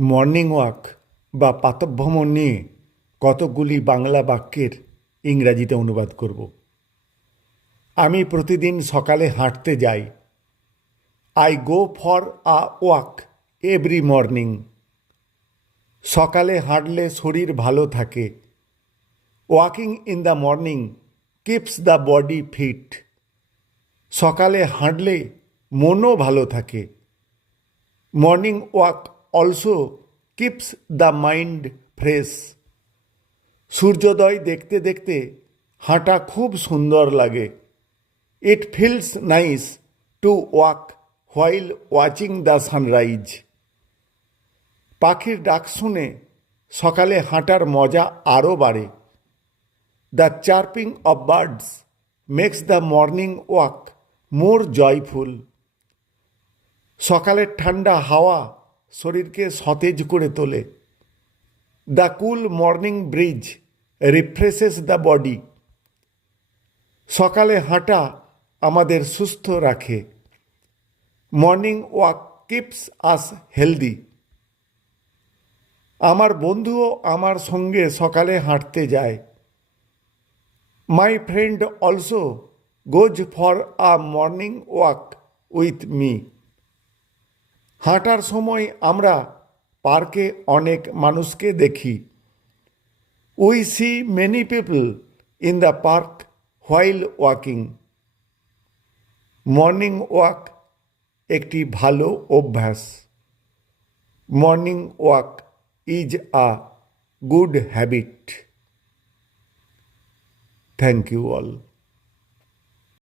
Morning walk বা প্রাতঃভ্রমণ নিয়ে কতকগুলি বাংলা বাক্যের ইংরাজিতে অনুবাদ করব। আমি প্রতিদিন সকালে হাঁটতে যাই। I go for a walk every morning. সকালে হাঁটলে শরীর ভালো থাকে। Walking in the morning keeps the body fit. সকালে হাঁটলে মনও ভালো থাকে। Morning walk also keeps the mind fresh. সূর্যোদয় দেখতে দেখতে হাঁটা খুব সুন্দর লাগে। It feels nice to walk while watching the sunrise. পাখির ডাক শুনে সকালে হাঁটার মজা আরও বাড়ে। The chirping of birds makes the morning walk more joyful. সকালের ঠান্ডা হাওয়া শরীরকে সতেজ করে তোলে। The cool morning breeze refreshes the body. সকালে হাঁটা আমাদের সুস্থ রাখে। Morning walk keeps us healthy. আমার বন্ধুও আমার সঙ্গে সকালে হাঁটতে যায়। My friend also goes for a morning walk with me. হাঁটার সময় আমরা পার্কে অনেক মানুষকে দেখি। We see many people in the park while walking. Morning walk একটি ভালো অভ্যাস। Morning walk is a good habit. Thank you all.